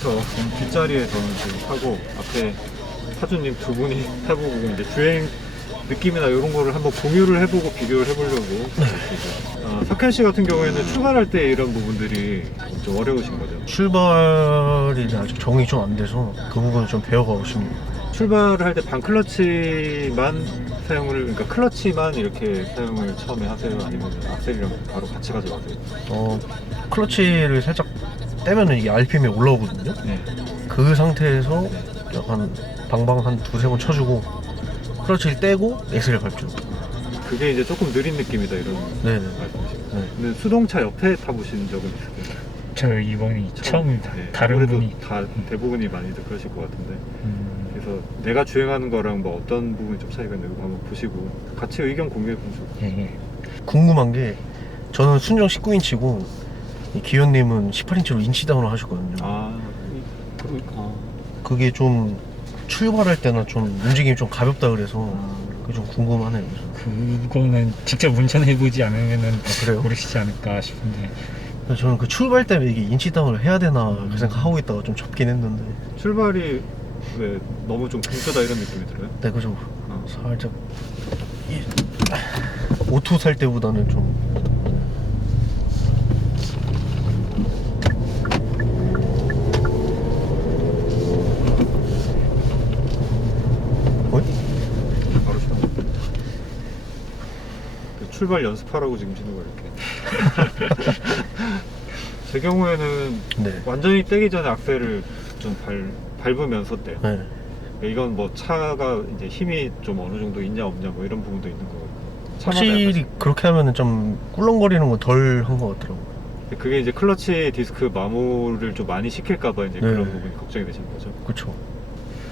피스터 뒷자리에 저는 지금 타고 앞에 사주님 두 분이 타보고 이제 주행 느낌이나 이런 거를 한번 공유를 해보고 비교를 해보려고. 석현 씨 같은 경우에는 출발할 때 이런 부분들이 좀 어려우신 거죠? 출발이 아직 적응이 좀 안 돼서 그 부분을 좀 배워가고 싶네요. 출발을 할 때 반클러치만 사용을, 그러니까 클러치만 이렇게 사용을 처음에 하세요? 아니면 악셀이랑 바로 같이 가져가세요? 클러치를 살짝 떼면은 이게 RPM이 올라오거든요. 네. 그 상태에서 약간 방방 한 두세 번 쳐주고 클러치를 떼고 엑셀을 밟죠. 그게 이제 조금 느린 느낌이다 이런 네네. 말씀이시죠? 네. 근데 수동차 옆에 타보신 적은 있으세요? 저 이번이 처음입니다. 네. 다른 아무래도 분이 대부분이 많이들 그러실 것 같은데. 그래서 내가 주행하는 거랑 뭐 어떤 부분이 좀 차이가 있는지 한번 보시고 같이 의견 공유해 보시고. 예. 궁금한 게 저는 순정 19인치고 기현님은 18인치로 인치다운을 하셨거든요. 그게 좀 출발할 때나 좀 움직임이 좀 가볍다 그래서 그게 좀 궁금하네요. 그거는 직접 운전해보지 않으면은 그래요? 모르시지 않을까 싶은데. 그래서 저는 그 출발 때 이게 인치다운을 해야 되나 그 생각하고 있다가 좀 접긴 했는데. 출발이 왜 너무 좀 굶주다 이런 느낌이 들어요? 네, 그죠. 살짝 오토 살 때보다는 좀 바로 시작. 출발 연습하라고 지금 신호가 이렇게. 제 경우에는 네. 완전히 떼기 전에 악셀을 좀 밟으면서 떼요. 네. 이건 뭐 차가 이제 힘이 좀 어느 정도 있냐 없냐 뭐 이런 부분도 있는 거고. 확실히 그렇게 하면은 좀 꿀렁거리는 건 덜 한 것 같더라고요. 그게 이제 클러치 디스크 마모를 좀 많이 시킬까봐 이제 그런 부분이 걱정이 되시는 거죠. 그렇죠.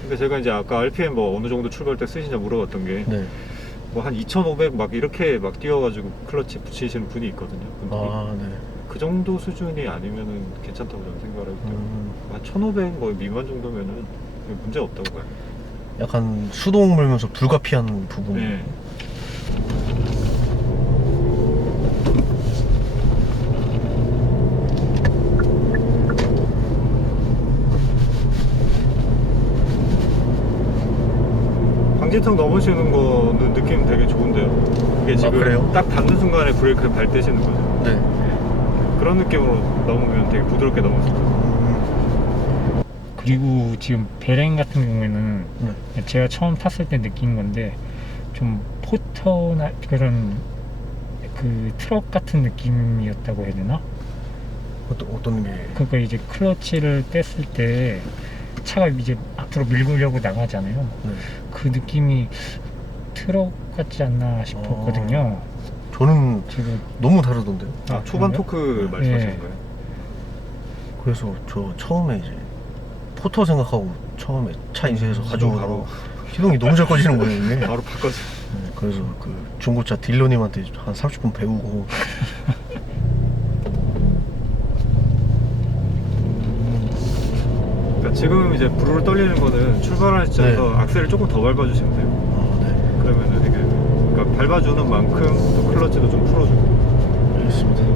근데 제가 이제 아까 RPM 뭐 어느 정도 출발 때 쓰시냐 물어봤던 게 네. 뭐 한 2,500 막 이렇게 막 뛰어가지고 클러치 붙이시는 분이 있거든요. 분들이. 네. 그 정도 수준이 아니면은 괜찮다고 저는 생각을 하기 때문에 한 1,500 뭐 미만 정도면은 문제 없다고 봐요. 약간 수동 물면서 불가피한 부분. 네. 방지턱 넘으시는 거는 느낌 되게 좋은데요. 이게 지금 그래요? 딱 닿는 순간에 브레이크를 밟으시는 거죠. 네. 그런 느낌으로 넘으면 되게 부드럽게 넘을 수 있어요. 그리고 지금 베렌 같은 경우에는 제가 처음 탔을 때 느낀 건데 좀 포터나 그런 그 트럭 같은 느낌이었다고 해야 되나? 어떤 게? 그러니까 이제 클러치를 뗐을 때 차가 이제 앞으로 밀으려고 나가잖아요. 네. 그 느낌이 트럭 같지 않나 싶었거든요. 저는 지금 너무 다르던데요. 초반 그런가요? 토크 말씀하시는 네. 거예요? 그래서 저 처음에 이제 포터 생각하고 처음에 차 인쇄해서 가져오다가 시동이 너무 잘 꺼지는 거예요 이게. 바로 바꿔서. 네, 그래서 그 중고차 딜러님한테 한 30분 배우고. 그러니까 지금 이제 부르르 떨리는 거는 출발하는 시점에서 악셀을 조금 더 밟아주시면 돼요. 네. 그러면은 되게, 그러니까 밟아주는 만큼 또 클러치도 좀 풀어주고. 알겠습니다.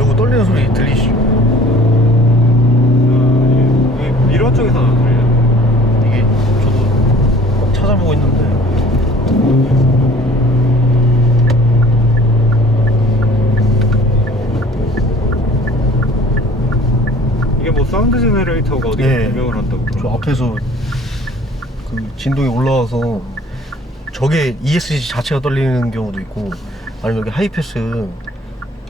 요거 떨리는 소리 들리시죠? 이게 미러 쪽에서 안 들려요. 이게 저도 찾아보고 있는데 이게 뭐 사운드 제너레이터가 어디가 네. 유명을 한다고 저 그러더라고요. 앞에서 그 진동이 올라와서 저게 ESC 자체가 떨리는 경우도 있고 아니면 여기 하이패스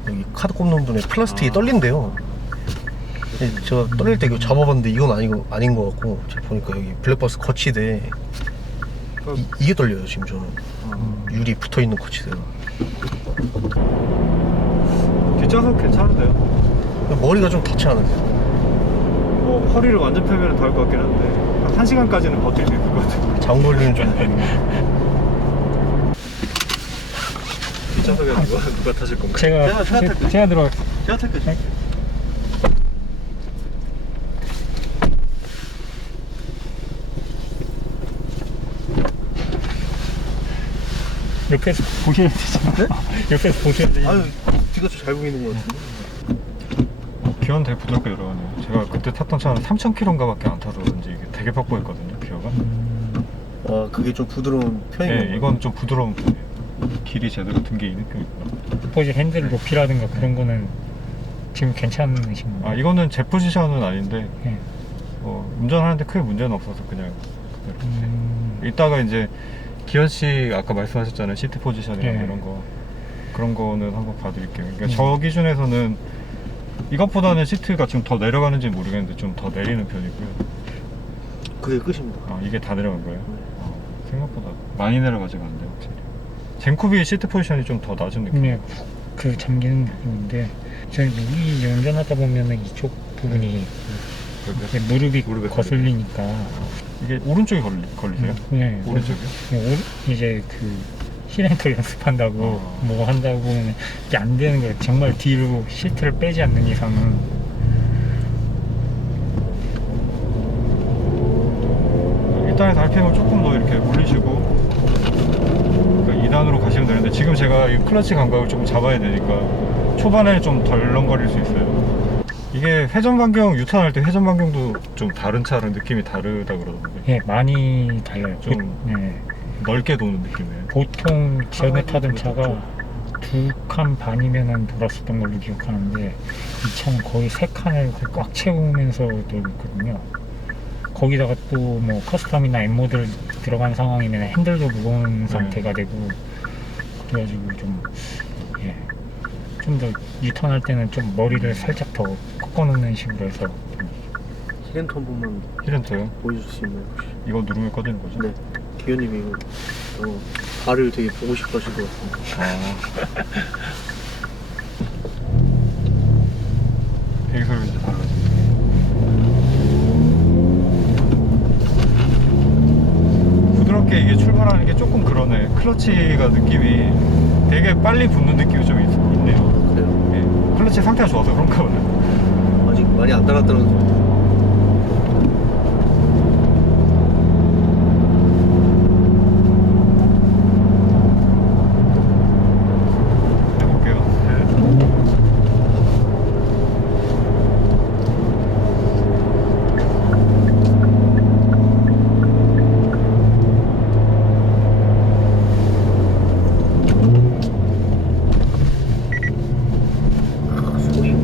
여기 카드 꼽는 분에 플라스틱이 떨린대요. 근데 제가 떨릴 때 이거 잡아봤는데 이건 아닌 것 같고 제가 보니까 여기 블랙박스 거치대 이게 떨려요 지금 저는. 유리 붙어있는 거치대가. 뒷좌석 괜찮은데요? 머리가 좀 닿지 않으세요? 뭐 허리를 완전 펴면 닿을 것 같긴 한데 한 1시간까지는 버틸 수 있을 것 같아요. 장거리는 좀 뒷좌석에 누가 타실 건가요? 제가 제가 들어갈게요. 제가 탈게요. 옆에서 보셔야 되잖아요. 옆에서 보셔야 되잖아요. 아유, 뒤가 좀 잘 보이는 것 같은데. 기어는 되게 부드럽게 들어가네요. 제가 그때 탔던 차는 3,000km인가 밖에 안 타서 그런지 이게 되게 퍽퍽했거든요, 기어가. 아, 그게 좀 부드러운 편인 네, 이건 좀 부드러운 편이에요. 길이 제대로 든 게 이 느낌이구나. 포지 핸들 높이라든가 그런 거는 지금 괜찮으신 건가요? 아, 이거는 제 포지션은 아닌데 네. 운전하는데 크게 문제는 없어서 그냥 그대로. 이따가 이제 기현 씨 아까 말씀하셨잖아요, 시트 포지션이랑 네. 이런 거, 그런 거는 한번 봐드릴게요. 그러니까 음. 저 기준에서는 이것보다는 시트가 좀 더 내려가는지 모르겠는데 좀 더 내리는 편이고요. 그게 끝입니다. 아, 이게 다 내려간 거예요? 생각보다 많이 내려가지가 않네요, 확실히. 젠쿠비 시트 포지션이 좀 더 낮은 느낌. 네, 그 잠기는 느낌인데 저희 이 운전하다 보면은 이쪽 부분이 이렇게 무릎이 무릎에 거슬리니까 이게 오른쪽에 걸리세요? 네, 오른쪽이요? 이제 그 힐앤터 연습한다고 뭐 한다고 하면 이게 안 되는 거예요. 정말 뒤로 시트를 빼지 않는 이상은. 일단에서 RPM을 조금 더 이렇게 올리시고, 그러니까 2단으로 가시면 되는데 지금 제가 이 클러치 감각을 좀 잡아야 되니까 초반에 좀 덜렁거릴 수 있어요. 이게 회전 반경, 유턴할 때 회전 반경도 좀 다른 차랑 느낌이 다르다 그러던데. 예, 많이 달라요. 좀 네. 넓게 도는 느낌이에요. 보통 전에 타던 그렇죠. 차가 2칸 반이면은 돌았었던 걸로 기억하는데 이 차는 거의 3칸을 꽉 채우면서 돌고 있거든요. 거기다가 또 뭐 커스텀이나 M모드를 들어간 상황이면 핸들도 무거운 상태가 되고 그래가지고 좀 더 유턴할 때는 좀 머리를 살짝 더 꺾어놓는 식으로 해서 힐앤터 한 번만 힐앤터요? 보여줄 수 있나요, 혹시? 이거 누르면 꺼지는 거죠? 네. 기현님이 발을 되게 보고 싶어 하실 것 같습니다. 아. 배기 소리가 이제 달라지네. 부드럽게 이게 출발하는 게 조금 그러네. 클러치가 느낌이 되게 빨리 붙는 느낌이 좀 있네요. 그래요. 예. 클러치 상태가 좋아서 그런가 보네. 아직 많이 안 달았다는 소리. 해볼게요. 소리.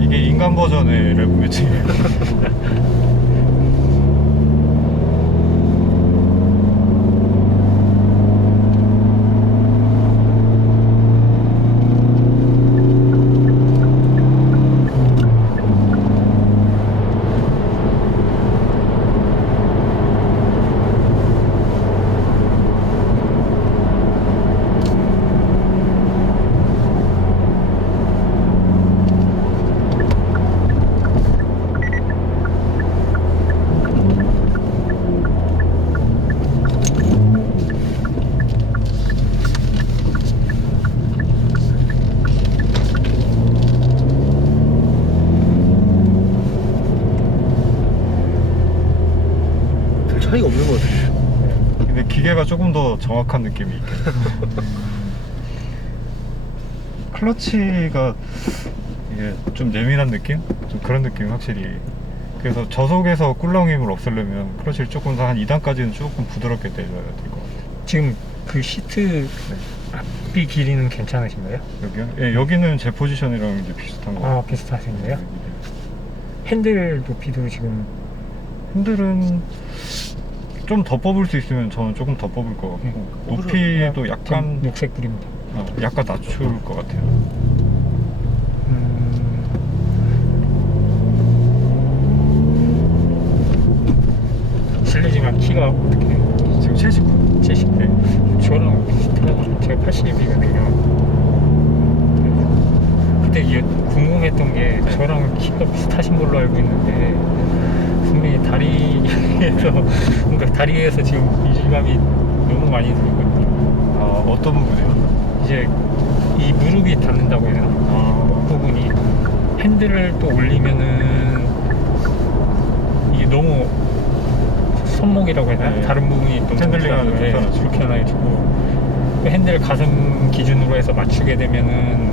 이게 인간 버전의 랩 매칭이에요. 별 차이가 없는 것 같아요. 근데 기계가 조금 더 정확한 느낌이 있겠네요. 클러치가 이게 좀 예민한 느낌? 좀 그런 느낌이 확실히. 그래서 저속에서 꿀렁 힘을 없애려면 클러치를 조금 더 한 2단까지는 조금 부드럽게 내려야 될 것 같아요. 지금 그 시트 앞뒤 길이는 괜찮으신가요? 여기요? 예, 여기는 제 포지션이랑 이제 비슷한 거 같아요. 아, 비슷하신가요? 핸들 높이도 지금 핸들은 좀 더 뽑을 수 있으면 저는 조금 더 뽑을 것 같고 높이도 약간 녹색 불입니다. 약간 낮출 것 같아요. 실례지만 키가 어떻게 지금 79. 70대 저랑 비슷해요. 제가 80이거든요. 그때 이게 궁금했던 게 저랑 키가 비슷하신 걸로 알고 있는데 분명히 다리에서 뭔가 다리에서 지금 이질감이 너무 많이 들거든요. 어떤 부분이요? 이제 이 무릎이 닿는다고 해야 되나? 이 부분이 핸들을 또 올리면은 이게 너무 손목이라고 해야 되나? 네. 다른 부분이 너무 핸들링하는 불편하죠. 불편해지고 또 핸들 가슴 기준으로 해서 맞추게 되면은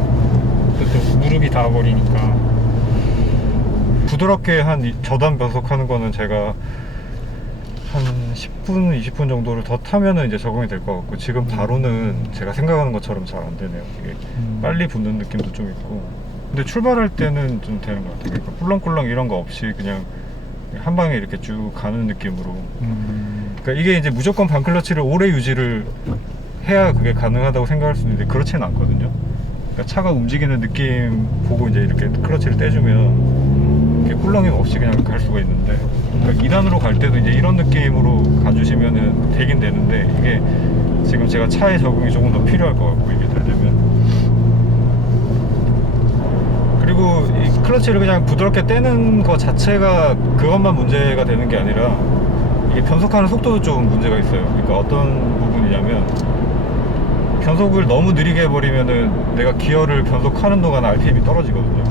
또 무릎이 닿아버리니까 부드럽게 한 저단 변속하는 거는 제가 한 10분, 20분 정도를 더 타면은 이제 적응이 될 것 같고 지금 바로는 제가 생각하는 것처럼 잘 안 되네요. 이게 빨리 붙는 느낌도 좀 있고 근데 출발할 때는 좀 되는 것 같아요. 그러니까 꿀렁꿀렁 이런 거 없이 그냥 한 방에 이렇게 쭉 가는 느낌으로 그러니까 이게 이제 무조건 반클러치를 오래 유지를 해야 그게 가능하다고 생각할 수 있는데 그렇지는 않거든요. 그러니까 차가 움직이는 느낌 보고 이제 이렇게 클러치를 떼주면 이렇게 꿀렁임 없이 그냥 갈 수가 있는데 그러니까 2단으로 갈 때도 이제 이런 느낌으로 가주시면은 되긴 되는데 이게 지금 제가 차에 적응이 조금 더 필요할 것 같고 이게 되려면 그리고 이 클러치를 그냥 부드럽게 떼는 거 자체가 그것만 문제가 되는 게 아니라 이게 변속하는 속도도 좀 문제가 있어요. 그러니까 어떤 부분이냐면 변속을 너무 느리게 해버리면은 내가 기어를 변속하는 동안 RPM이 떨어지거든요.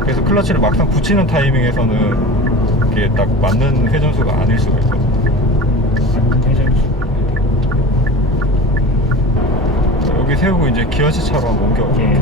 그래서 클러치를 막상 붙이는 타이밍에서는 이게 딱 맞는 회전수가 아닐 수가 있거든요. 자, 여기 세우고 이제 기어시차로 한번 옮겨볼게요. 예.